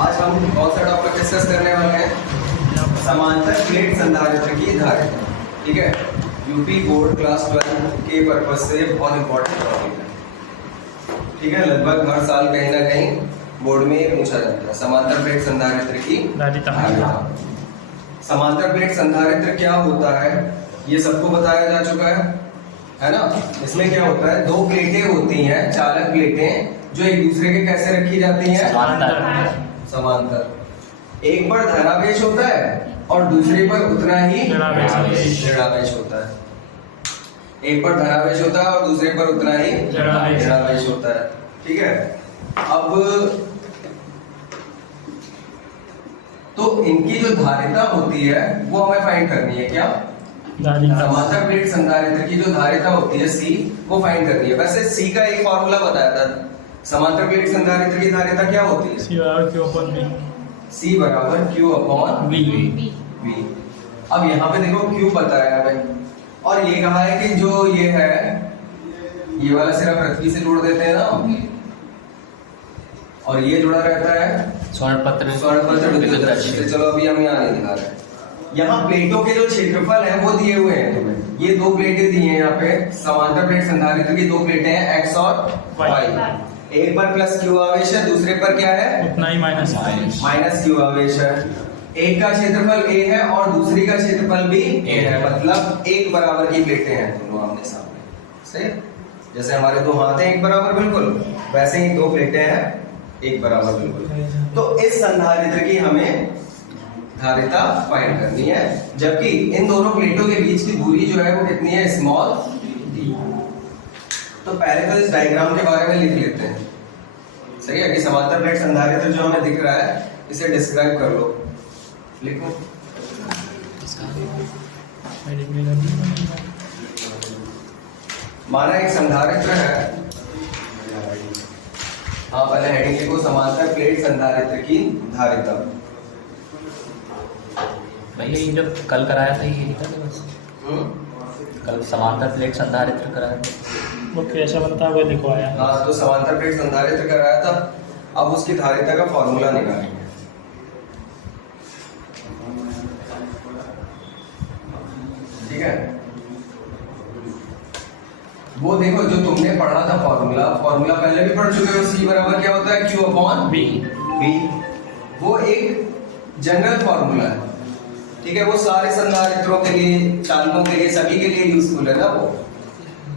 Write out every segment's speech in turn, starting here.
आज हम कौन सा टॉपिक डिस्कस करने वाले हैं? समांतर प्लेट संधारित्र की धारिता। ठीक है, यूपी बोर्ड क्लास 12 के पर्पज से बहुत इंपॉर्टेंट टॉपिक है। ठीक है, लगभग हर साल कहीं ना कहीं बोर्ड में पूछा जाता है समांतर प्लेट संधारित्र की धारिता। समांतर प्लेट संधारित्र क्या होता है ये सबको बताया जा चुका है ना। इसमें क्या होता है, दो प्लेटें होती हैं, चालक प्लेटें, जो एक दूसरे के कैसे रखी जाती हैं? समांतर। एक पर धनावेश होता है और दूसरे पर उतना ही ऋणावेश होता है। एक पर धनावेश होता है और दूसरे पर उतना ही ऋणावेश होता है। ठीक है, अब तो इनकी जो धारिता होती है वो हमें फाइंड करनी है। क्या? समांतर प्लेट संधारित्र की जो धारिता होती है C, वो फाइंड करनी है। वैसे C का एक फॉर्मूला बताया था। समांतर प्लेट संधारित्र की धारिता क्या होती है? C बराबर Q अपॉन V। अब यहाँ पे देखो Q बताया हमें और ये कहा है कि जो ये है, ये वाला सिरा पृथ्वी से जोड़ देते हैं ना, और ये जुड़ा रहता है स्वर्णपत्र विद्युतदर्शी से। चलो अभी हम यहाँ नहीं दिखा रहे। यहाँ प्लेटों के जो क्षेत्रफल है वो दिए हुए हैं तुम्हें। ये दो प्लेटें दी हैं यहाँ पे, समांतर प्लेट संधारित्र की दो प्लेटें हैं X और Y। एक पर प्लस Q आवेश है, दूसरे पर क्या है? उतना ही माइनस Q आवेश है। एक का क्षेत्रफल A है और दूसरी का क्षेत्रफल भी A है, मतलब एक बराबर की प्लेटें हैं दोनों आमने सामने। सही? जैसे हमारे दो हाथ हैं एक बराबर बिल्कुल, वैसे ही दो प्लेटें हैं एक बराबर बिल्कुल। तो इस संधारित्र की हमें धारिता फाइंड करनी है, जबकि इन दोनों प्लेटों के बीच की दूरी जो है वो कितनी है? Small d। तो पहले तो इस डायग्राम के बारे में लिख लेते हैं। सही है कि समांतर प्लेट संधारित्र जो हमें दिख रहा है इसे डिस्क्राइब कर लो। लिखो। माना एक संधारित्र है, हाँ पहले हेडिंग लिखो, समांतर प्लेट संधारित्र की धारिता। भैया ये जो कल कराया था ये लिखा था बस। कल समांतर प्लेट संधारित्र कराया था, वो कैसा बनता है वो लिखवाया। हाँ, तो समांतर प्लेट संधारित्र कराया था। अब उसकी धारिता का फॉर्मूला निकालेंगे। ठीक है, वो देखो जो तुमने पढ़ा था फॉर्मूला पहले भी पढ़ चुके हो। C बराबर क्या होता है? Q upon V। वो एक जनरल फॉर्मूला है। ठीक है, वो सारे संधारित्रों के लिए, चालकों के लिए, सभी के लिए यूजफुल है ना। वो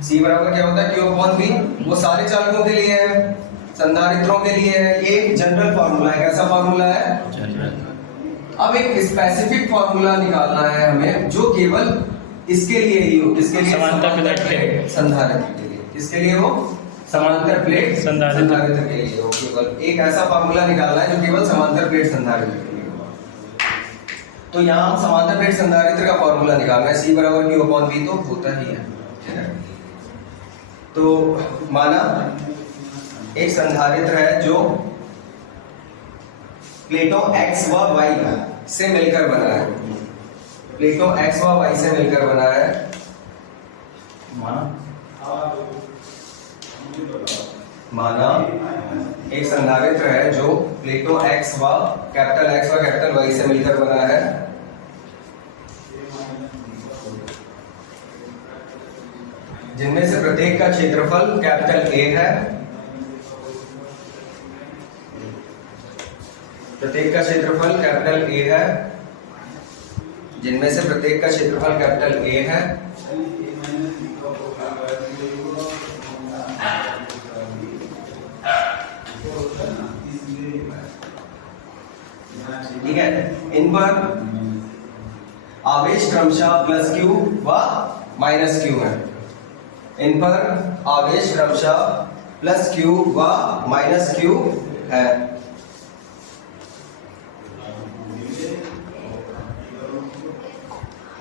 C बराबर क्या होता है? Q upon V। वो सारे चालकों के लिए है, संधारित्रों के लिए है। ये एक जनरल फॉर्मूला है। कैसा फॉर्मूला है? अब एक स्पेसिफिक फॉर्मूला निकालना है हमें जो केवल इसके लिए ही हो। किसके लिए? समांतर प्लेट संधारित्र के लिए। किसके लिए हो? समांतर प्लेट संधारित्र के लिए हो। केवल एक ऐसा फॉर्मूला निकालना है जो केवल समांतर प्लेट संधारित्र के लिए हो। तो यहाँ हम समांतर प्लेट संधारित्र का फॉर्मूला निकालना है। C बराबर Q अपॉन V तो होता ही है। तो माना एक संधारित्र है जो प्लेटों X व Y से मिलकर बना है। प्लेटों X व Y से मिलकर बना है। माना एक संधारित्र है जो प्लेटों X व कैपिटल Y से मिलकर बना है। जिनमें से प्रत्येक का क्षेत्रफल कैपिटल A है। प्रत्येक का क्षेत्रफल कैपिटल A है। जिनमें से प्रत्येक का क्षेत्रफल कैपिटल A है। ठीक है, इन पर आवेश क्रमशः प्लस Q व माइनस Q है। इन पर आवेश क्रमशः प्लस Q व माइनस Q है।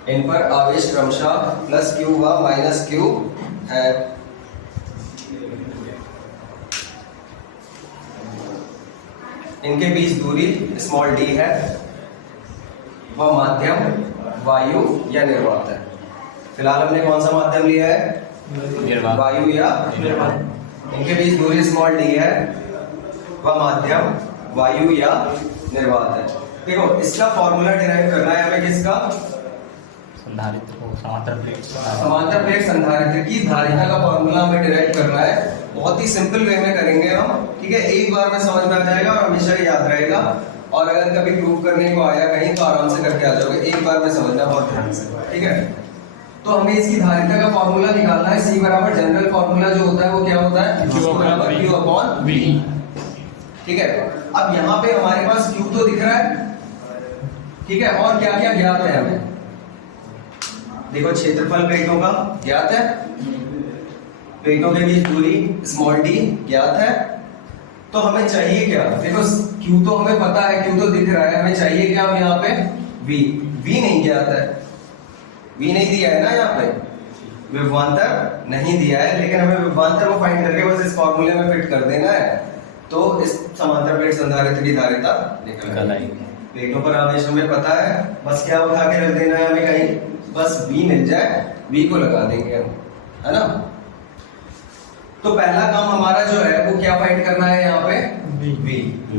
इन पर आवेश क्रमशः प्लस Q व माइनस Q है। इनके बीच दूरी स्मॉल d है। वह माध्यम वायु या निर्वात है। फिलहाल हमने कौन सा माध्यम लिया है? वायु या निर्वात। इनके बीच दूरी स्मॉल d है, वह माध्यम वायु या निर्वात है। देखो इसका फॉर्मूला डिराइव करना है हमें, किसका? संधारित्र को समांतर प्लेट समांतर प्लेट संधारित्र की धारिता का फॉर्मूला हमें डिराइव करना है। बहुत ही सिंपल वे में करेंगे हम, ठीक है? एक बार में समझ में आ जाएगा और हमेशा याद रहेगा। और अगर कभी प्रूव करने को आया कहीं तो आराम से करके आ जाओगे, एक बार में समझना बहुत ध्यान से, ठीक है? तो हमें इसकी धारिता का फॉर्मूला निकालना है। C बराबर जनरल फॉर्मूला जो होता है वो क्या होता है? Q बराबर Q अपॉन V, ठीक है? अब यहाँ पे हमारे पास Q तो दिख रहा है, ठीक है? और क्या क्या ज्ञात है हमें? देखो क्षेत्रफल प्लेटों का ज्ञात है, प्लेटों के बीच दूरी स्मॉल d ज्ञात है। तो हमें चाहिए क्या? देखो Q तो हमें पता है, Q तो दिख रहा है, हमें चाहिए क्या? हम यहाँ पे V नहीं ज्ञात है, V नहीं दिया है ना यहाँ पे, विभवांतर नहीं दिया है, लेकिन हमें विभवांतर को फाइंड करके बस इस फॉर्मूले में फिट कर देना है। तो इस समांतर प्लेट संधारित्र की धारिता निकल आएगी। प्लेटों पर आवेश हमें पता है, बस क्या उठा के रख देना है हमें कहीं, बस V मिल जाए, V को लगा देंगे हम, है ना? तो पहला काम हमारा जो है वो क्या फाइंड करना है यहाँ पे?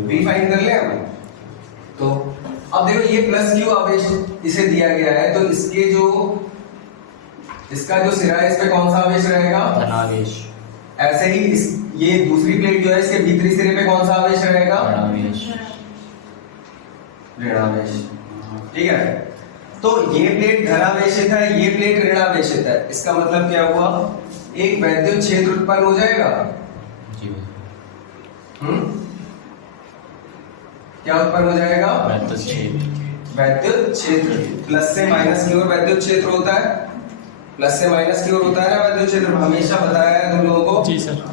V फाइंड कर ले हम। तो अब देखो ये प्लस Q आवेश इसे दिया गया है, तो इसका जो सिरा है इस पे कौन सा आवेश रहेगा? धनावेश। ऐसे ही ये दूसरी प्लेट जो है इसके भीतरी सिरे पे कौन सा आवेश रहेगा? ऋणावेश, ठीक है? तो ये प्लेट धनावेशित है, ये प्लेट ऋणावेशित है। इसका मतलब क्या हुआ? एक वैद्युत क्षेत्र उत्पन्न हो जाएगा। क्या उत्पन्न हो जाएगा? वैद्युत क्षेत्र। प्लस से माइनस की ओर वैद्युत क्षेत्र होता है, प्लस से माइनस की ओर होता है ना वैद्युत क्षेत्र। हमेशा बताया है तुम लोगों को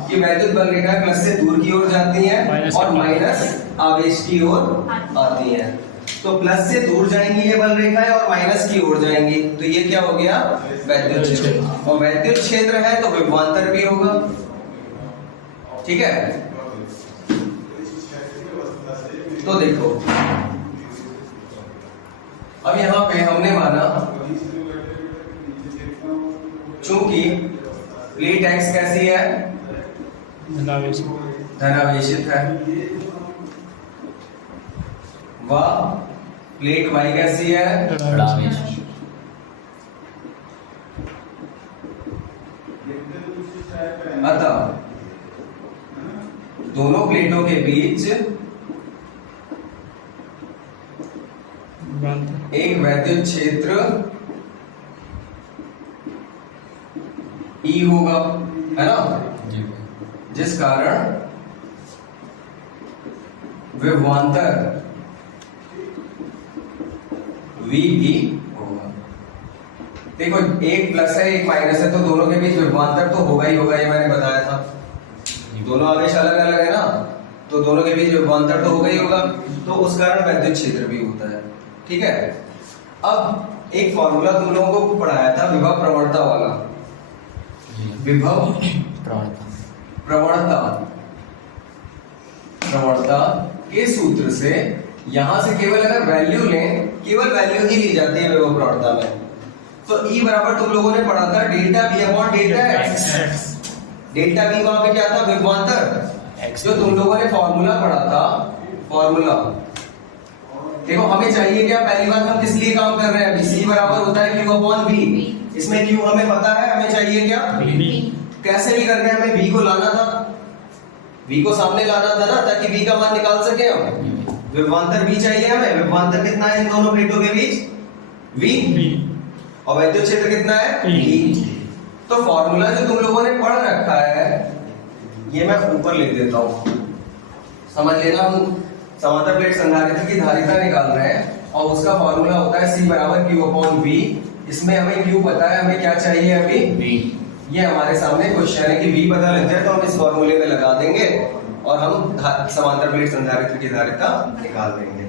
कि वैद्युत बल रेखाएं प्लस से दूर की ओर जाती हैं और माइनस आवेश की ओर आती हैं। तो प्लस से दूर जाएंगी ये बल रेखाएं और माइनस की ओर जाएंगी, तो ये क्या हो गया? वैद्युत क्षेत्र। और वैद्युत क्षेत्र है तो विभवांतर भी होगा, ठीक है? तो देखो अब यहाँ पे हमने माना चूंकि प्लेट X कैसी है? धनावेशित है, व प्लेट Y कैसी है? अतः दोनों प्लेटों के बीच एक वैद्युत क्षेत्र E होगा, है ना? जिस कारण विभवांतर V भी होगा। देखो एक प्लस है एक माइनस है, तो दोनों के बीच विभवांतर तो होगा ही होगा, ये मैंने बताया था। दोनों आवेश अलग अलग है ना, तो दोनों के बीच विभवांतर तो होगा ही होगा, तो उस कारण वैद्युत क्षेत्र भी होता है, ठीक है? अब एक फॉर्मूला तुम लोगों को पढ़ाया था विभव प्रवणता वाला, विभव प्रवणता के सूत्र से यहां से केवल अगर वैल्यू लें, केवल वैल्यू ही ली जाती है विभव प्रवणता में। तो E बराबर तुम लोगों ने पढ़ा था delta V upon delta X। Delta V वहां पे क्या था? विभवांतर। जो तुम लोगों ने फॉर्मूला पढ़ा था, फॉर्मूला देखो हमें चाहिए क्या? पहली बात हम किस लिए काम कर रहे हैं? अभी C बराबर होता है Q अपॉन V। इसमें Q हमें पता है, हमें चाहिए क्या? कैसे भी करके हमें V को लाना था, V को सामने लाना था ना, ताकि V का मान निकाल सके हम। विभवांतर V चाहिए हमें। विभवांतर कितना है इन दोनों प्लेटों के बीच? V। और वैद्युत क्षेत्र कितना है? E। तो फॉर्मूला जो तुम लोगों ने पढ़ रखा है ये मैं ऊपर लिख देता हूं, समझ लेना। हम समांतर प्लेट संधारित्र की धारिता निकाल रहे हैं और उसका फॉर्मूला होता है C बराबर Q अपॉन V। इसमें हमें Q पता है, हमें क्या चाहिए अभी? V। ये हमारे सामने क्वेश्चन है कि V पता लग जाए तो हम इस फॉर्मूले में लगा देंगे और हम समांतर प्लेट संधारित्र की धारिता निकाल देंगे।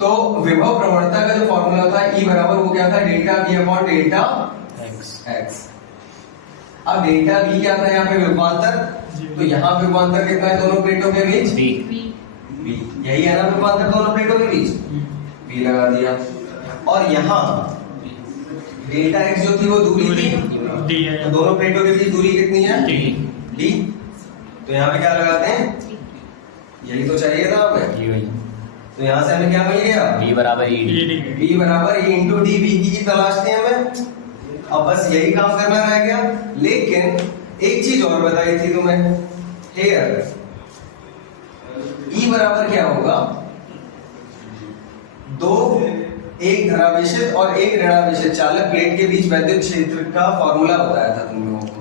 तो विभव प्रवणता का जो फॉर्मूला होता है E बराबर वो क्या था? Delta V upon delta X। अब डेल्टा V क्या था यहाँ पे? विभवांतर। तो यहाँ विभवांतर कितना है दोनों प्लेटों के बीच? V। यही है ना विभवांतर दोनों प्लेटों के बीच? V लगा दिया। और यहाँ डेल्टा X जो थी वो दूरी थी, तो दोनों प्लेटों के बीच दूरी कितनी है? D। तो यहाँ पे क्या लगाते हैं? यही तो चाहिए था हमें। जी भैया। तो यहाँ से हमें क्या मिल गया? V बराबर E D। V बराबर E इंटू डी, V की तलाश थी हमें। अब बस यही काम करना रह गया। लेकिन एक चीज और बताई थी तुम्हें, हेयर E बराबर क्या होगा? दो, एक धनावेशित और एक ऋणावेशित चालक प्लेट के बीच वैद्युत क्षेत्र का फॉर्मूला बताया था तुम लोगों को।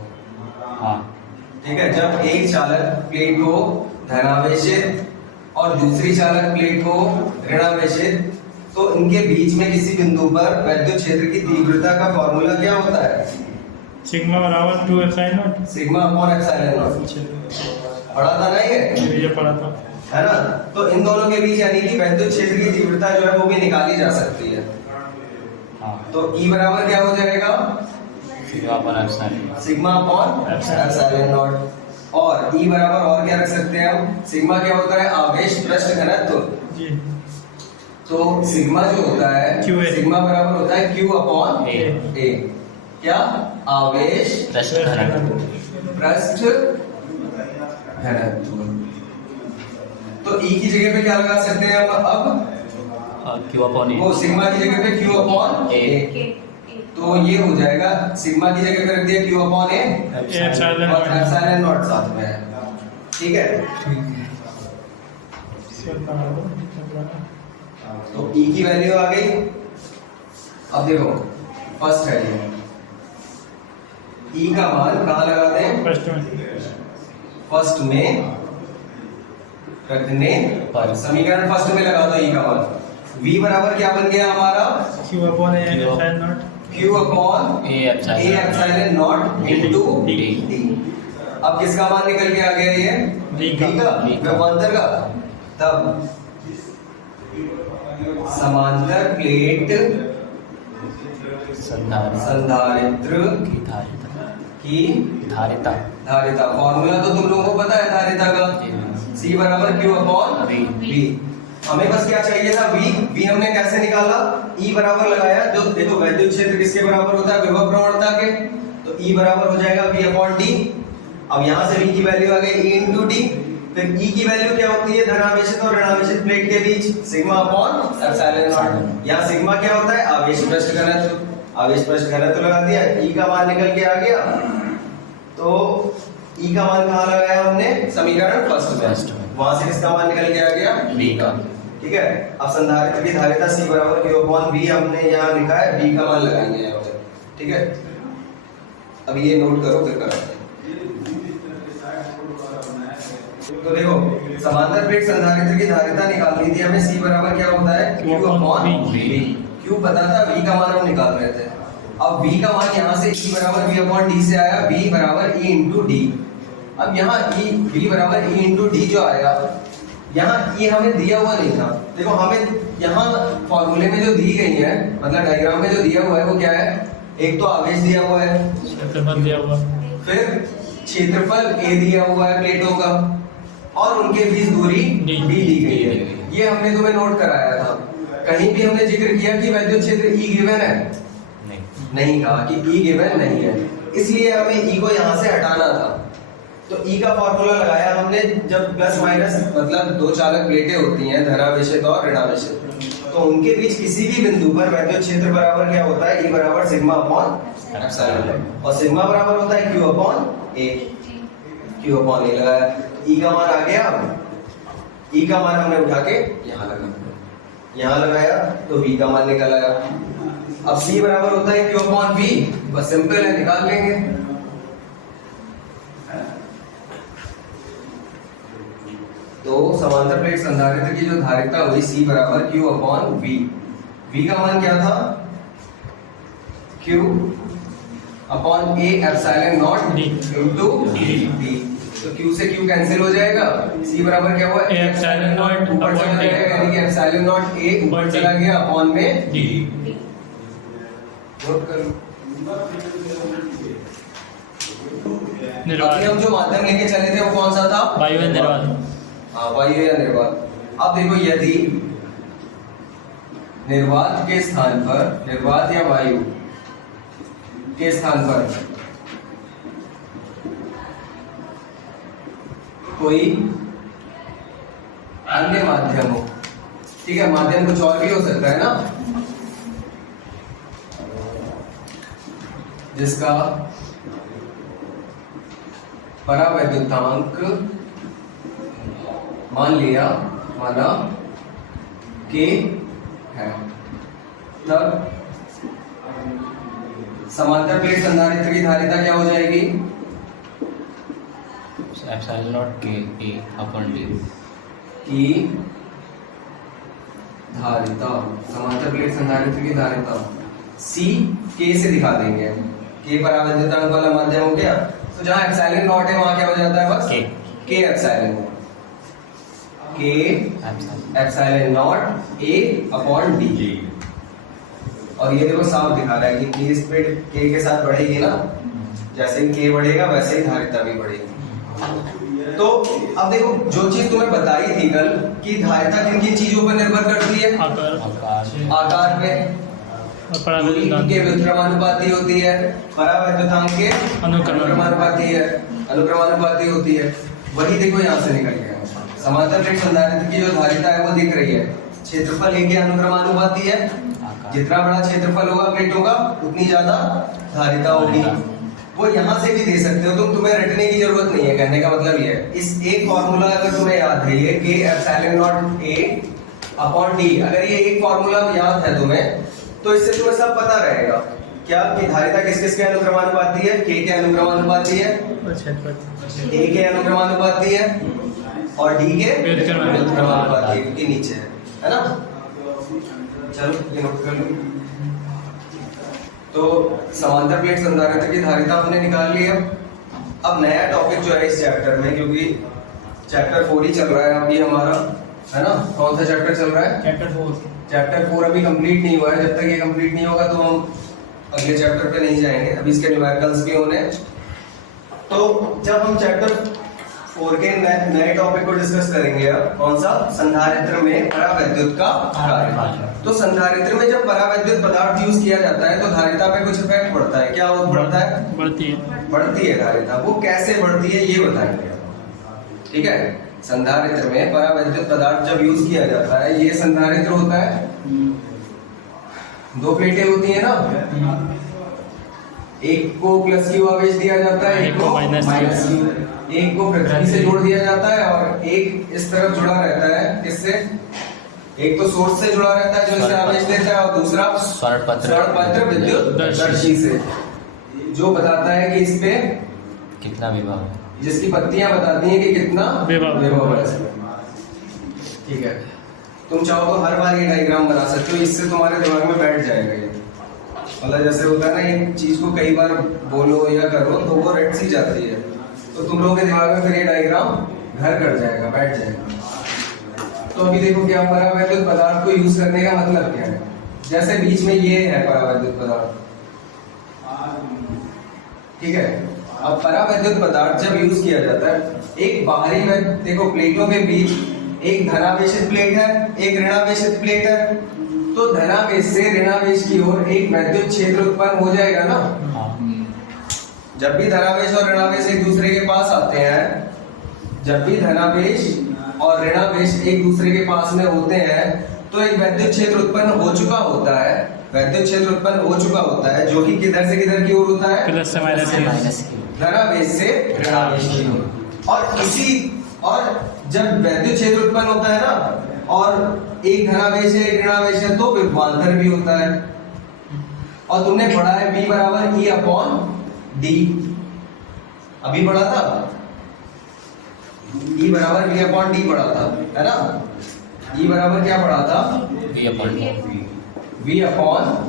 हाँ। ठीक है, जब एक चालक प्लेट को धनावेशित और दूसरी चालक प्लेट को ऋणावेशित, तो इनके बीच में किसी बिंदु पर वैद्युत क्षेत्र की तीव्रता का फॉर्मूला क्या होता है? सिग्मा बराबर 2 epsilon not. Sigma upon epsilon not. पढ़ा था ना ये पढ़ा था, है ना? तो इन दोनों के बीच यानी कि वैद्युत क्षेत्र की तीव्रता जो है वो भी निकाली जा सकती है। हाँ। तो E बराबर क्या हो जाएगा? Sigma upon epsilon. Sigma upon epsilon not. और E बराबर और क्या रख सकते हैं हम? सिग्मा क्या होता है? आवेश पृष्ठ घनत्व जी। तो सिग्मा जो होता है QA। सिग्मा बराबर होता है Q अपॉन A। A। क्या? आवेश पृष्ठ घनत्व। पृष्ठ घनत्व। तो E की जगह पे क्या लगा सकते हैं हम अब? Q upon A। वो सिग्मा की जगह पे Q अपॉन A। तो ये हो जाएगा, सिग्मा की जगह पे रख दिया Q अपॉन A एप्सिलॉन और नॉट। एप्सिलॉन नॉट साथ में है। ठीक है, तो E की वैल्यू आ गई। अब देखो फर्स्ट है ये, E का मान कहाँ लगाते हैं? फर्स्ट में फर्स्ट में रखने पर। समीकरण फर्स्ट में लगा दो E का मान। V बराबर क्या बन गया हमारा? Q upon A epsilon not. Q upon A A epsilon not into D। D। अब किसका मान निकल के आ गया ये? D V का, V का। विभवांतर का। तब समांतर प्लेट संधारित्र की धारिता। की धारिता। धारिता। फॉर्मूला तो तुम लोगों को पता है धारिता का, C बराबर Q अपॉन V। हमें बस क्या चाहिए था? V हमने कैसे निकाला? E बराबर लगाया, जो देखो वैद्युत क्षेत्र किसके बराबर होता है? विभव प्रवणता के। तो E बराबर हो जाएगा V अपॉन D। अब यहाँ से V की वैल्यू आ गई E इंटू D। फिर E की वैल्यू क्या होती है धनावेशित और ऋणावेशित प्लेट के बीच? Sigma upon epsilon naught. यहाँ सिग्मा क्या होता है? आवेश पृष्ठ घनत्व। आवेश पृष्ठ घनत्व लगा दिया, E का मान निकल के आ गया। तो E का मान कहाँ लगाया हमने? समीकरण फर्स्ट में। वहां से किसका मान निकल के आ गया? V का। ठीक है, अब संधारित्र की धारिता C बराबर Q अपॉन V हमने यहाँ लिखा है, V का मान लगाएंगे यहाँ पे। ठीक है, अब ये नोट करो फिर कराते हैं। तो देखो समांतर प्लेट संधारित्र की धारिता निकालनी थी हमें। C बराबर क्या होता है? Q upon V। Q पता था, V का मान हम निकाल रहे थे। अब V का मान यहाँ से E बराबर V अपॉन D से आया, V बराबर E इंटू D। अब यहाँ V बराबर E इंटू D जो आया, यहाँ E हमें दिया हुआ नहीं था। देखो हमें यहाँ फॉर्मूले में जो दी गई है, मतलब डायग्राम में जो दिया हुआ है वो क्या है? एक तो आवेश दिया हुआ है, क्षेत्रफल दिया हुआ, फिर क्षेत्रफल A दिया हुआ है प्लेटों का, और उनके बीच दूरी D दी गई है। ये हमने तुम्हें नोट कराया था। कहीं भी हमने जिक्र किया कि वैद्युत क्षेत्र E गिवन है? नहीं कहा कि E गिवन नहीं है, इसलिए हमें E को यहाँ से हटाना था। तो E का फॉर्मूला लगाया हमने, जब प्लस माइनस मतलब दो चालक प्लेटें होती हैं धनावेशित और ऋणावेशित, तो उनके बीच किसी भी बिंदु पर वैद्युत क्षेत्र बराबर क्या होता है? E बराबर सिग्मा अपॉन एप्सिलॉन, और सिग्मा बराबर होता है Q upon A। Q upon A लगाया, E का मान आ गया। E का मान हमने उठा के यहाँ लगाया, तो V का मान निकल आया। अब C बराबर होता है Q अपॉन V, बस सिंपल है, निकाल लेंगे। तो समांतर प्लेट संधारित्र की जो धारिता हुई C बराबर Q अपॉन V। V का मान क्या था? Q upon A epsilon not into D। तो Q से Q कैंसिल हो जाएगा, C बराबर क्या हुआ? A एप्सिलॉन नॉट ऊपर चला जाएगा, यानी कि एप्सिलॉन नॉट A ऊपर चला गया अपॉन में D। नोट कर लो। अभी हम जो माध्यम लेके चले थे वो कौन सा था? वायु या निर्वात। हाँ, वायु या निर्वात। अब देखो यदि निर्वात के स्थान पर, निर्वात या वायु के स्थान पर कोई अन्य माध्यमों, ठीक है, माध्यम कुछ और भी हो सकता है ना, जिसका परावैद्युतांक माना K है, तब समांतर प्लेट संधारित्र की धारिता क्या हो जाएगी? एप्सिलॉन नॉट के ए अपॉन डी की धारिता, समांतर प्लेट संधारित्र की धारिता C K से दिखा देंगे। K परावैद्युतांक वाला माध्यम हो गया, तो जहां एप्सिलॉन नॉट है वहां क्या हो जाता है? बस K epsilon, K epsilon not A upon D। और ये देखो साफ दिखा रहा है कि K स्पीड K के साथ बढ़ेगी ना, जैसे ही K बढ़ेगा वैसे ही धारिता भी बढ़ेगी। तो अब देखो जो चीज तुम्हें बताई थी कल कि धारिता किन किन चीजों पर निर्भर करती है? आकार पे, के व्युत्क्रमानुपाती होती है, परावैद्युतांक के अनुक्रमानुपाती है, अनुक्रमानुपाती होती है। वही देखो यहाँ से निकल गया, समांतर प्लेट संधारित्र की जो धारिता है वो दिख रही है, क्षेत्रफल A के अनुक्रमानुपाती है, जितना बड़ा क्षेत्रफल होगा प्लेटों का उतनी ज्यादा धारिता होगी। वो यहाँ से भी दे सकते हो तुम, तुम्हें रटने की जरूरत नहीं है, कहने का मतलब ये है। इस एक फॉर्मूला अगर तुम्हें याद है, ये K epsilon not A upon D, अगर ये एक फॉर्मूला याद है तुम्हें तो इससे तुम्हें सब पता रहेगा क्या कि धारिता किस किस के अनुक्रमानुपाती है? K के अनुक्रमानुपाती है, A के अनुक्रमानुपाती है और D के अनुक्रमानुपाती है, क्योंकि नीचे है ना। चलो ये नोट कर लो। तो समांतर प्लेट संधारित्र की धारिता हमने निकाल ली है। अब नया टॉपिक जो है इस चैप्टर में, क्योंकि चैप्टर 4 ही चल रहा है अभी हमारा, है ना। कौन सा चैप्टर चल रहा है? चैप्टर 4 अभी कंप्लीट नहीं हुआ है। जब तक ये कंप्लीट नहीं होगा तो हम अगले चैप्टर पे नहीं जाएंगे। अभी इसके न्यूमेरिकल्स भी होने। तो जब हम चैप्टर 4 के नए टॉपिक को डिस्कस करेंगे, अब कौन सा? संधारित्र में परावैद्युत का कार्य। तो संधारित्र में जब परावैद्युत पदार्थ यूज किया जाता है तो धारिता पे कुछ इफेक्ट पड़ता है। क्या पड़ता है? बढ़ती है धारिता। वो कैसे बढ़ती है ये बताएंगे, ठीक है। संधारित्र में परावैद्युत पदार्थ जब यूज किया जाता है, ये संधारित्र होता है, दो प्लेटें होती है ना, एक को प्लस क्यू आवेश दिया जाता है, एक को माइनस क्यू, एक को पृथ्वी से जोड़ दिया जाता है और एक इस तरफ जुड़ा रहता है। किससे? एक तो सोर्स से जुड़ा रहता है जो इसे आवेश देता है, और दूसरा स्वर्ण विद्युत दर्शी से, जो बताता है कि इस पे कितना विभव है, जिसकी पत्तियां बताती हैं कि कितना विभव है। ठीक है, तुम चाहो तो हर बार ये डायग्राम बना सकते हो, इससे तुम्हारे दिमाग में बैठ जाएगा ये। मतलब जैसे होता है ना, एक चीज को कई बार बोलो या करो तो वो रट सी जाती है, तो तुम लोगों के दिमाग में फिर ये डायग्राम घर कर जाएगा, बैठ जाएगा। तो अभी देखो क्या परावैद्युत पदार्थ को यूज करने का मतलब क्या है। जैसे बीच में ये है परावैद्युत पदार्थ, ठीक है। अब परावैद्युत पदार्थ जब यूज किया जाता है, एक बाहरी में देखो प्लेटों के बीच एक धनावेशित प्लेट है, एक ऋणावेशित प्लेट है, तो धनावेश से ऋणावेश की ओर एक वैद्युत क्षेत्र उत्पन्न हो जाएगा ना। जब भी धनावेश और ऋणावेश एक दूसरे के पास आते हैं, जब भी धनावेश और ऋणावेश एक दूसरे के पास में होते हैं, तो एक वैद्युत क्षेत्र उत्पन्न हो चुका होता है, वैद्युत क्षेत्र उत्पन्न हो चुका होता है, जो कि किधर से किधर की ओर होता है? प्लस से माइनस की, धनावेश से ऋणावेश की ओर। और जब वैद्युत क्षेत्र उत्पन्न होता है ना, और एक धनावेश है एक ऋणावेश है, तो विभवांतर भी होता है। और तुमने पढ़ा है V बराबर E अपॉन D, अभी पढ़ा था। E बराबर V अपॉन D पढ़ा था, है ना। E बराबर क्या पढ़ा था? V upon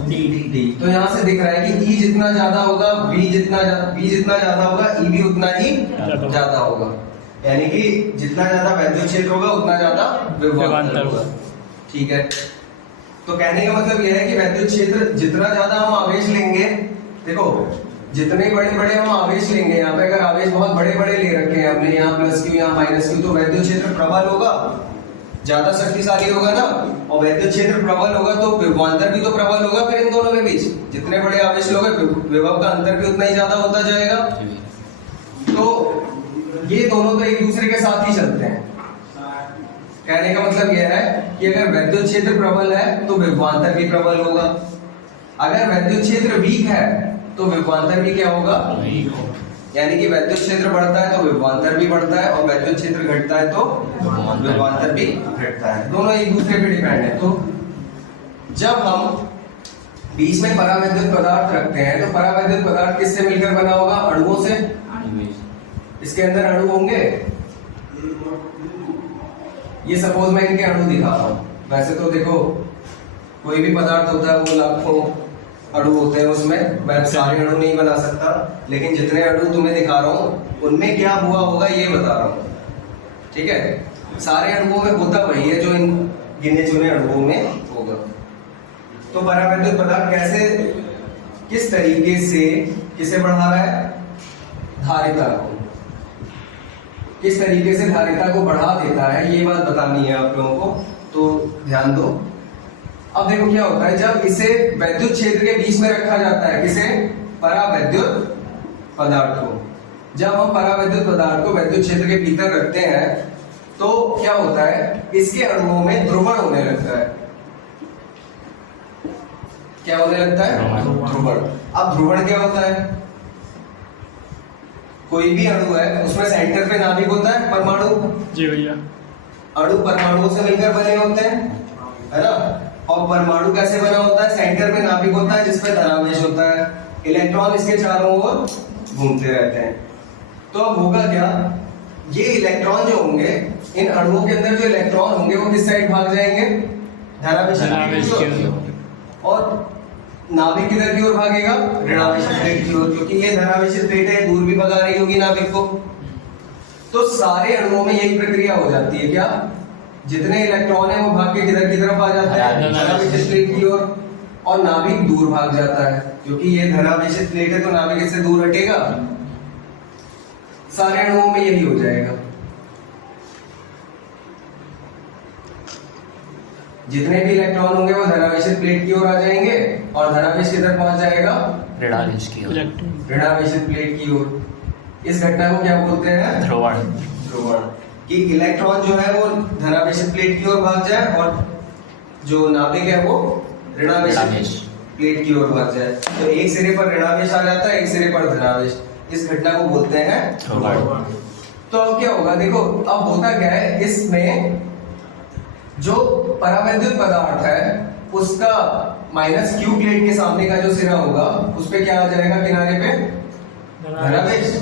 D। तो यहाँ से दिख रहा है कि E जितना ज्यादा होगा, V जितना ज्यादा होगा, E भी उतना ही ज्यादा होगा। यानी कि जितना ज्यादा वैद्युत क्षेत्र होगा उतना ज्यादा विभवांतर होगा, ठीक है। तो कहने का मतलब यह है कि वैद्युत क्षेत्र जितना ज्यादा हम आवेश लेंगे, देखो जितने बड़े बड़े हम आवेश लेंगे, यहाँ पे अगर आवेश बहुत बड़े बड़े ले रखे हैं हमने, यहाँ प्लस क्यू यहाँ माइनस क्यू, तो वैद्युत क्षेत्र प्रबल होगा, ज्यादा शक्तिशाली होगा ना। और वैद्युत क्षेत्र प्रबल होगा तो विभवांतर भी तो प्रबल होगा फिर इन दोनों के बीच। जितने बड़े आवेश लोगे विभव का अंतर भी उतना ही ज्यादा होता जाएगा। तो ये दोनों तो एक दूसरे के साथ ही चलते हैं, कहने का मतलब यह है कि अगर वैद्युत क्षेत्र प्रबल है तो विभवांतर भी प्रबल होगा, अगर वैद्युत क्षेत्र वीक है तो विभवांतर भी क्या होगा, यानी कि वैद्युत क्षेत्र बढ़ता है तो विभवांतर भी बढ़ता है और वैद्युत क्षेत्र घटता है तो विभवांतर भी घटता है, दोनों एक दूसरे पे डिपेंड है। तो जब हम बीच में परावैद्युत पदार्थ रखते हैं तो परावैद्युत पदार्थ किससे मिलकर बना होगा, अणुओं से। इसके अंदर अणु होंगे, ये सपोज मैं इनके अणु दिखा रहा हूँ, वैसे तो देखो कोई भी पदार्थ होता है वो लाखों अणु होते हैं उसमें, मैं सारे अणु नहीं बना सकता, लेकिन जितने अणु तुम्हें दिखा रहा हूँ उनमें क्या हुआ होगा ये बता रहा हूँ, ठीक है। सारे अणुओं में होता वही है जो इन गिने चुने अणुओं में होगा। तो परावैद्युत पदार्थ कैसे, किस तरीके से किसे बढ़ा रहा है, धारिता को, किस तरीके से धारिता को बढ़ा देता है, ये बात बतानी है आप लोगों को, तो ध्यान दो। अब देखो क्या होता है, जब इसे वैद्युत क्षेत्र के बीच में रखा जाता है, किसे, परावैद्युत पदार्थ को, जब हम परावैद्युत पदार्थ को वैद्युत क्षेत्र के भीतर रखते हैं तो क्या होता है, इसके अणुओं में ध्रुवण होने लगता है। क्या होने लगता है, ध्रुवण। अब ध्रुवण क्या होता है, कोई भी अणु है उसमें सेंटर पे नाभिक होता है, परमाणु, जी भैया, अणु परमाणुओं से मिलकर बने होते हैं, है ना। और परमाणु कैसे बना होता है, सेंटर पे नाभिक होता है जिसपे धनावेश होता है, इलेक्ट्रॉन इसके चारों ओर घूमते रहते हैं। तो अब होगा क्या, ये इलेक्ट्रॉन जो होंगे, इन अणुओं के अंदर जो इलेक्ट्रॉन होंगे वो किस साइड भाग जाएंगे, धनावेश की ओर, और नाभिक किधर की ओर भागेगा, ऋणावेशित प्लेट की ओर, क्योंकि ये धनावेशित प्लेट है, दूर भी भगा रही होगी नाभिक को। तो सारे अणुओं में यही प्रक्रिया हो जाती है, क्या, जितने इलेक्ट्रॉन है वो भाग के किधर की तरफ आ जाते हैं, धनावेशित प्लेट की ओर, और नाभिक दूर भाग जाता है, क्योंकि ये धनावेशित प्लेट है तो नाभिक इससे दूर हटेगा। सारे अणुओं में यही हो जाएगा, जितने भी इलेक्ट्रॉन होंगे वो धनावेशित प्लेट की ओर आ जाएंगे और धनावेश किधर पहुंच जाएगा, ऋणावेश की ओर, ऋणावेशित प्लेट की ओर। इस घटना को क्या बोलते हैं, ध्रुवण। ध्रुवण, कि इलेक्ट्रॉन जो है वो धनावेशित प्लेट की ओर भाग जाए और जो नाभिक है वो ऋणावेशित प्लेट की ओर भाग जाए। तो एक सिरे पर ऋणावेश आ जाता है, एक सिरे पर धनावेश, इस घटना को बोलते हैं ध्रुवण। तो अब क्या होगा, देखो अब होता क्या है, इसमें जो परावैद्युत पदार्थ है उसका माइनस क्यू प्लेट के सामने का जो सिरा होगा उस पे क्या आ जाएगा, किनारे पे धनावेश,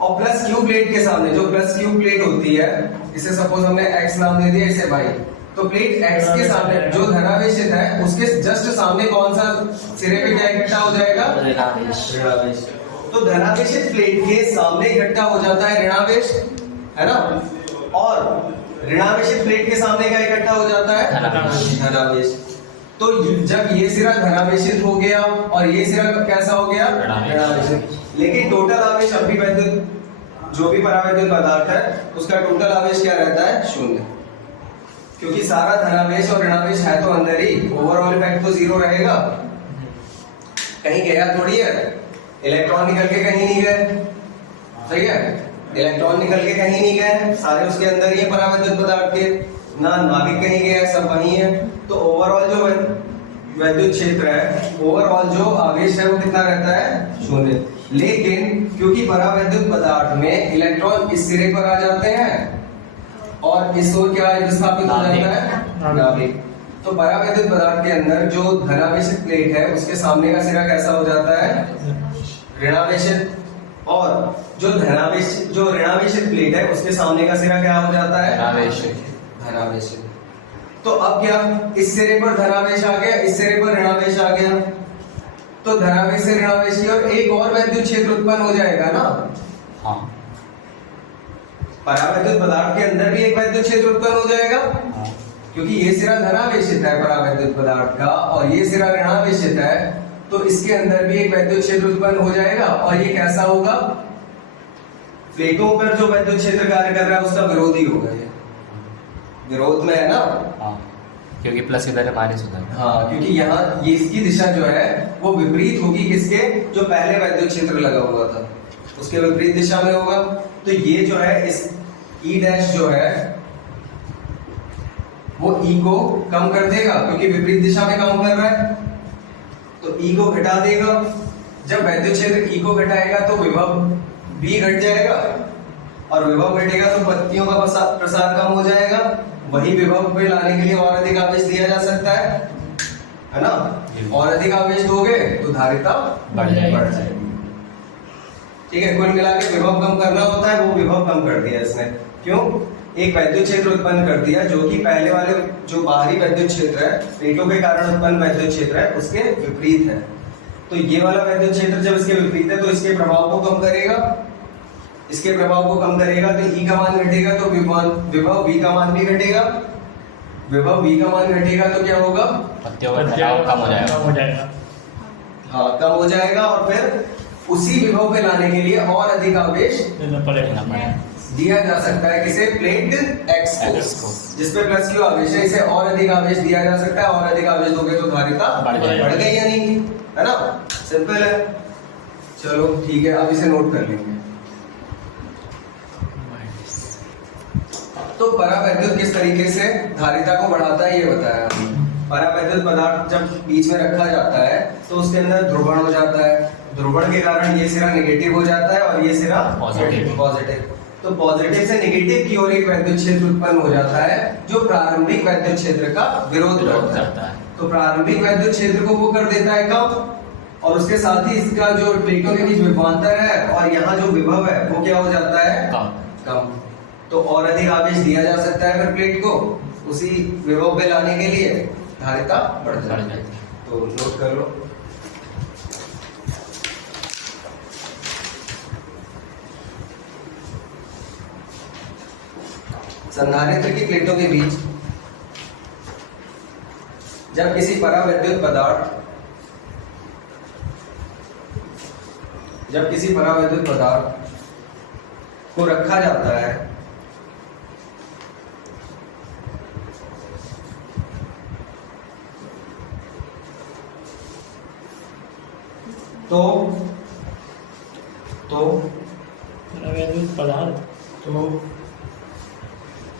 और प्लस क्यू प्लेट के सामने जो प्लस क्यू प्लेट होती है, इसे सपोज हमने एक्स नाम दे दिया, इसे वाई, तो प्लेट एक्स के सामने जो धनावेशित है उसके जस्ट सामने कौन सा सिरे पे क्या इकट्ठा हो जाएगा, ऋणावेश। तो धनावेशित प्लेट के सामने इकट्ठा हो जाता है ऋणावेश, है ना, और ऋणावेशित प्लेट के सामने क्या इकट्ठा हो जाता है, धनावेश। तो जब ये सिरा धनावेशित हो गया और ये सिरा कैसा हो गया, ऋणावेशित, लेकिन टोटल आवेश अब भी वैद्युत, जो भी परावैद्युत पदार्थ है उसका टोटल आवेश क्या रहता है, शून्य, क्योंकि सारा धनावेश और ऋणावेश है तो अंदर ही, ओवरऑल इफेक्ट तो जीरो रहेगा, कहीं गया थोड़ी है, इलेक्ट्रॉन निकल के कहीं नहीं गए, सही है, इलेक्ट्रॉन निकल के कहीं नहीं गए, सारे उसके अंदर ही है परावैद्युत पदार्थ के, ना नाभिक कहीं गया, सब वही है। तो ओवरऑल जो वैद्युत क्षेत्र है, ओवरऑल जो आवेश है वो कितना रहता है, शून्य। लेकिन क्योंकि परावैद्युत पदार्थ में इलेक्ट्रॉन इस सिरे पर आ जाते हैं और इस ओर क्या विस्थापित हो जाता है, नाभिक, तो परावैद्युत पदार्थ के अंदर जो धनावेशित प्लेट है उसके सामने का सिरा कैसा हो जाता है, ऋणावेशित, और जो ऋणावेशित प्लेट है उसके सामने का सिरा क्या हो जाता है, धनावेशित। तो अब क्या, इस सिरे पर धनावेश आ गया, इस सिरे पर ऋणावेश आ गया, तो धनावेश से ऋणावेश की ओर एक और वैद्युत क्षेत्र उत्पन्न हो जाएगा ना। हाँ, परावैद्युत पदार्थ के अंदर भी एक वैद्युत क्षेत्र उत्पन्न हो जाएगा, क्योंकि ये सिरा धनावेशित है परावैद्युत पदार्थ का और ये सिरा ऋणावेशित है, तो इसके अंदर भी एक वैद्युत क्षेत्र उत्पन्न हो जाएगा। और ये कैसा होगा, प्लेटों पर जो वैद्युत क्षेत्र कार्य कर रहा है उसका विरोधी होगा, ये विरोध में है ना। हाँ, क्योंकि प्लस इधर है, माइनस उधर। हाँ, क्योंकि यहाँ ये इसकी दिशा जो है वो विपरीत होगी, किसके, जो पहले वैद्युत क्षेत्र लगा हुआ था उसके विपरीत दिशा में होगा। तो ये जो है इस ई डैश जो है वो ई को कम कर देगा क्योंकि विपरीत दिशा में काम कर रहा है, तो ई को घटा देगा। जब वैद्युत क्षेत्र ई को घटाएगा तो विभव बी घट जाएगा, और विभव घटेगा तो पत्तियों का प्रसार कम हो जाएगा। वही विभव पे लाने के लिए और अधिक आवेश दिया जा सकता है ना। और अधिक आवेश दोगे तो धारिता बढ़ जाएगी। ठीक है, कुल मिला के विभव कम करना होता है, वो विभव कम कर दिया इसने। क्यों? एक वैद्युत क्षेत्र उत्पन्न कर दिया जो कि पहले वाले जो बाहरी वैद्युत क्षेत्र है, प्लेटों के कारण उत्पन्न वैद्युत क्षेत्र है, उसके विपरीत है। तो ये वाला वैद्युत क्षेत्र जब इसके विपरीत है तो इसके प्रभाव को कम करेगा, इसके प्रभाव को कम करेगा तो ई का मान घटेगा, तो विभव v का मान भी घटेगा। विभव v का मान घटेगा तो क्या होगा? पत्तियों का घटाव कम हो जाएगा। हाँ, कम हो जाएगा, और फिर उसी विभव पे लाने के लिए और अधिक आवेश देना पड़ेगा। दिया जा सकता है। किसे? प्लेट X को, जिसपे प्लस क्यू आवेश है, इसे और अधिक आवेश दिया जा सकता है। और अधिक आवेश दोगे तो धारिता बढ़ गई या नहीं, है ना। सिंपल है। चलो ठीक है, अब इसे नोट कर लेंगे। तो परावैद्युत किस तरीके से धारिता को बढ़ाता है ये बताया हमने। परावैद्युत पदार्थ जब बीच में रखा जाता है तो उसके अंदर ध्रुवण हो जाता है। ध्रुवण के कारण ये सिरा नेगेटिव हो जाता है और ये सिरा पॉजिटिव। तो पॉजिटिव से नेगेटिव की ओर एक वैद्युत क्षेत्र उत्पन्न हो जाता है जो प्रारंभिक वैद्युत क्षेत्र का विरोध करता है। तो प्रारंभिक वैद्युत क्षेत्र को वो कर देता है कम, और उसके साथ ही इसका जो प्लेटों के बीच विभवांतर है और यहाँ जो विभव है वो क्या हो जाता है? कम। तो और अधिक आवेश दिया जा सकता है फिर प्लेट को उसी विभव पे लाने के लिए, धारिता बढ़ जाती है। तो नोट कर लो। संधारित्र की प्लेटों के बीच जब किसी परावैद्युत पदार्थ को रखा जाता है तो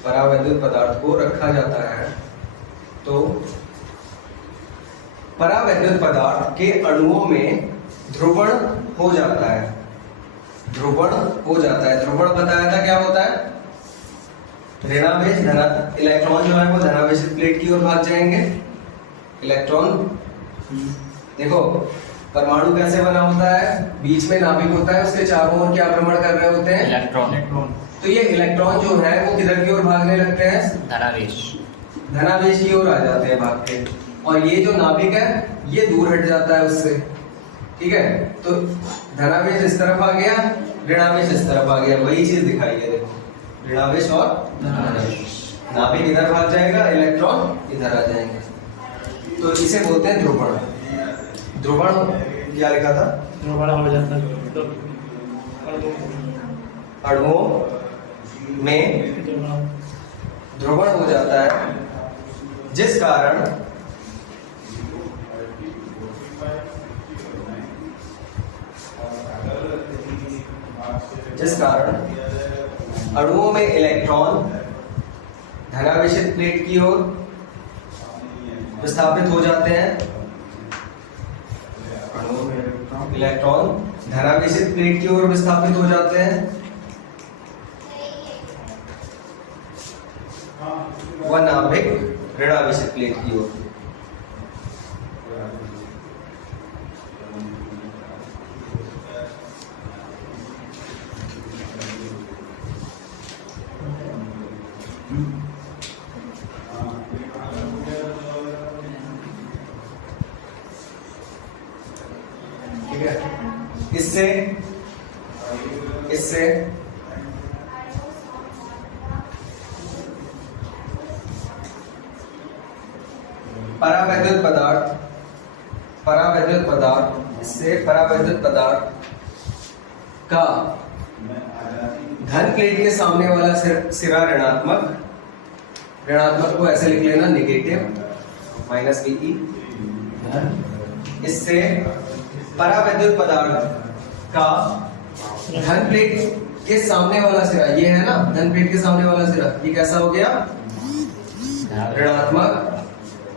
परावैद्युत पदार्थ को रखा जाता है तो परावैद्युत पदार्थ के अणुओं में ध्रुवण हो जाता है। ध्रुवण बताया था क्या होता है? ऋणावेश इलेक्ट्रॉन जो है वो धनावेशित प्लेट की ओर भाग जाएंगे। इलेक्ट्रॉन देखो परमाणु कैसे बना होता है? बीच में नाभिक होता है, उसके चारों ओर क्या भ्रमण कर रहे होते हैं? इलेक्ट्रॉन। तो ये इलेक्ट्रॉन जो है वो किधर की ओर भागने लगते हैं? धनावेश की ओर आ जाते हैं भाग के। और ये जो नाभिक है ये दूर हट जाता है उससे, ठीक है। तो धनावेश इस तरफ आ गया, ऋणावेश इस तरफ आ गया, वही चीज दिखाई है देखो, ऋणावेश और धनावेश। नाभिक इधर भाग जाएगा, इलेक्ट्रॉन इधर आ जाएंगे। तो इसे बोलते हैं ध्रुवण। ध्रुवण क्या लिखा था? ध्रुवण हो जाता है अणुओं में ध्रुवण हो जाता है, जिस कारण अणुओं में इलेक्ट्रॉन धनावेशित प्लेट की ओर विस्थापित हो जाते हैं। इलेक्ट्रॉन धनावेशित प्लेट की ओर विस्थापित हो जाते हैं, वह नाभिक ऋणावेशित प्लेट की ओर। ठीक है, इससे परावैद्युत पदार्थ का धन प्लेट के सामने वाला सिरा ऋणात्मक को ऐसे लिख लेना, नेगेटिव माइनस Ve। इससे परावैद्युत पदार्थ का धन प्लेट के सामने वाला सिरा, ये है ना धन प्लेट के सामने वाला सिरा, ये कैसा हो गया? ऋणात्मक,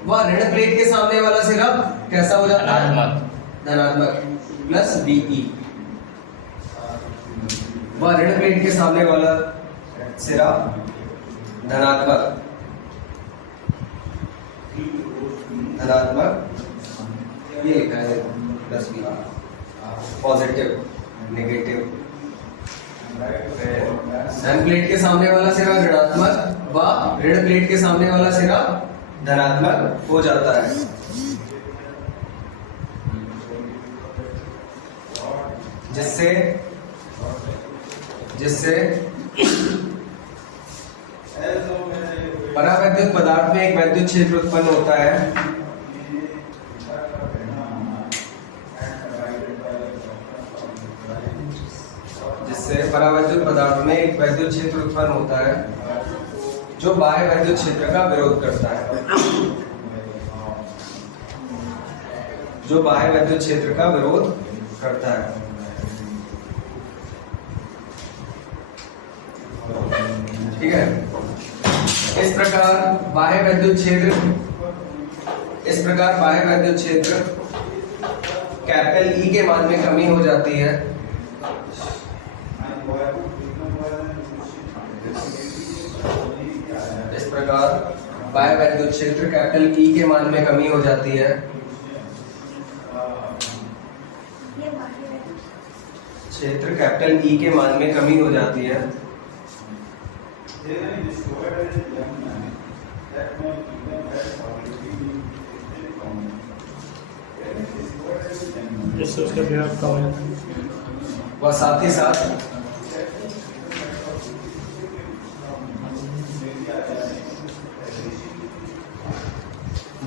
वह ऋण प्लेट के सामने वाला सिरा कैसा हो जाता है? धनात्मक। धनात्मक प्लस बीई। वह ऋण प्लेट के सामने वाला सिरा धनात्मक, धनात्मक ये लिखा है प्लस बी, पॉजिटिव नेगेटिव। धन प्लेट के सामने वाला सिरा ऋणात्मक व ऋण प्लेट के सामने वाला सिरा धनात्मक हो जाता है। जिससे जिससे परावैद्युत पदार्थ में एक वैद्युत क्षेत्र उत्पन्न होता है। जिससे परावैद्युत पदार्थ में एक वैद्युत क्षेत्र उत्पन्न होता है जो बाह्य वैद्युत क्षेत्र का विरोध करता है, जो बाह्य वैद्युत क्षेत्र का विरोध करता है। ठीक है। इस प्रकार बाह्य वैद्युत क्षेत्र कैपिटल ई के मान में कमी हो जाती है। इस प्रकार बाह्य वैद्युत क्षेत्र कैपिटल ई के मान में कमी हो जाती है। क्षेत्र कैपिटल ई के मान में कमी हो जाती है। जिससे उसका विभव कम हो जाता है। वह साथ ही साथ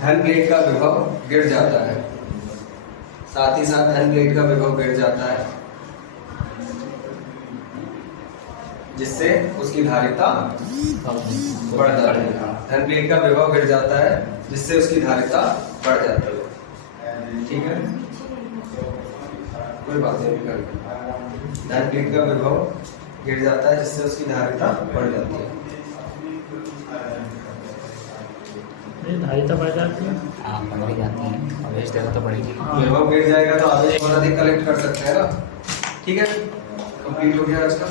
धन प्लेट का विभव गिर जाता है। साथ ही साथ धन प्लेट का विभव गिर जाता है जिससे उसकी धारिता बढ़ जाती है। धन प्लेट का विभव गिर जाता है जिससे उसकी धारिता बढ़ जाती है। ठीक है, कोई बात नहीं कर। धन प्लेट का विभव गिर जाता है जिससे उसकी धारिता बढ़ जाती है। धारिता बढ़ जाती है। हाँ, बढ़ ही जाती है। आवेश देगा तो बढ़ेगी। विभव गिर जाएगा तो आवेश और अधिक कलेक्ट कर सकते हैं ना। ठीक है, कंप्लीट हो गया आज का।